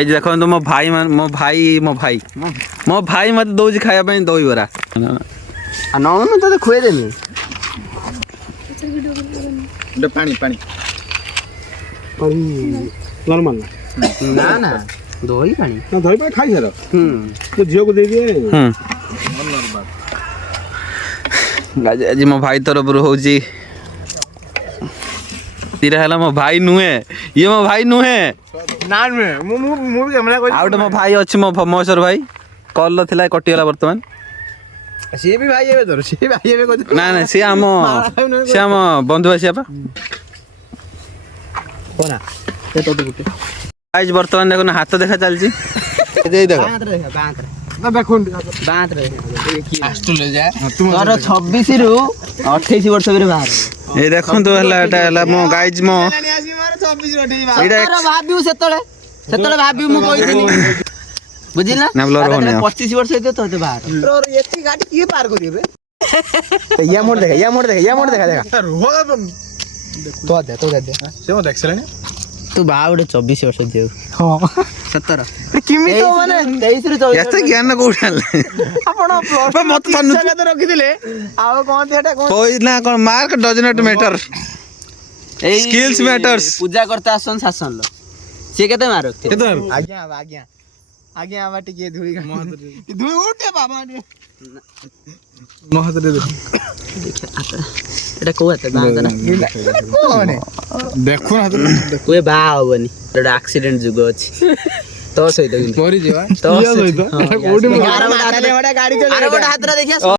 এই যে ଦେଖନ୍ତୁ ମୋ ଭାଇ ମତେ ଦଉଛି ଖାଇବା ପାଇଁ ଦହିବରା। ନଉନୁ ତତେ ଖୁଏଇଦେମି। ପାଣି ପାଣି ନର୍ମାଲ ନା ନା ଦହି ପାଣି ଦହି ପାଣି ଖାଇସାର ତ ଝିଅକୁ ଦେଇଦିଏ। ଆଜି ମୋ ଭାଇ ତରଫରୁ ହଉଛି तीरा है मो भाई नुहे ये मो भाई नुहे ना नुहे मु कैमरा कोइ आउट मो भाई अछि मो महेश्वर भाई कॉल ल थिला कटिगला वर्तमान सी भी भाई एबे धर सी भाई एबे को ना ना सी आम बंधु आसिया पा कोना ए तो गुटे गाइस वर्तमान देखो ना हाथ देखा चलची दे देखो बांत ना देखुन बांत रे आस्तु ले जा तोर 26 रु 28 वर्ष करे बाहर ए देखन तो हला एटा हला मो गाइस मो 26 रु 28 एटा भाबिउ सेतले भाबिउ मु कहिथिनी बुझिला ना ब्लर होने 25 वर्ष हेते तो बाहर और एती गाड़ी किए पार करिए बे या मोड़ देखा देखा रोह तो दे से मो देखसले तू बा उडे 24 वर्ष जेउ हां 17 किमि तो माने 23 रु 24 यास्ते ज्ञान कोठाल आपण प्लस मत पन्नु तो रखि दिले आ कोन एटा कोन कोई ना कोन mark does not matter skills matters पूजा करते आसन शासन लो से केते मारक केते आज्ञा बाटी के धुई धुई उठे बाबा ने महत दे एटा को हते बांत ना कोने देखो ना कोए बा होबनी एटा एक्सीडेंट जुगो अछि तो सहित परी जेवा तो सहित कोडी गाड़ी चले आरे गोटा हातरा देखिया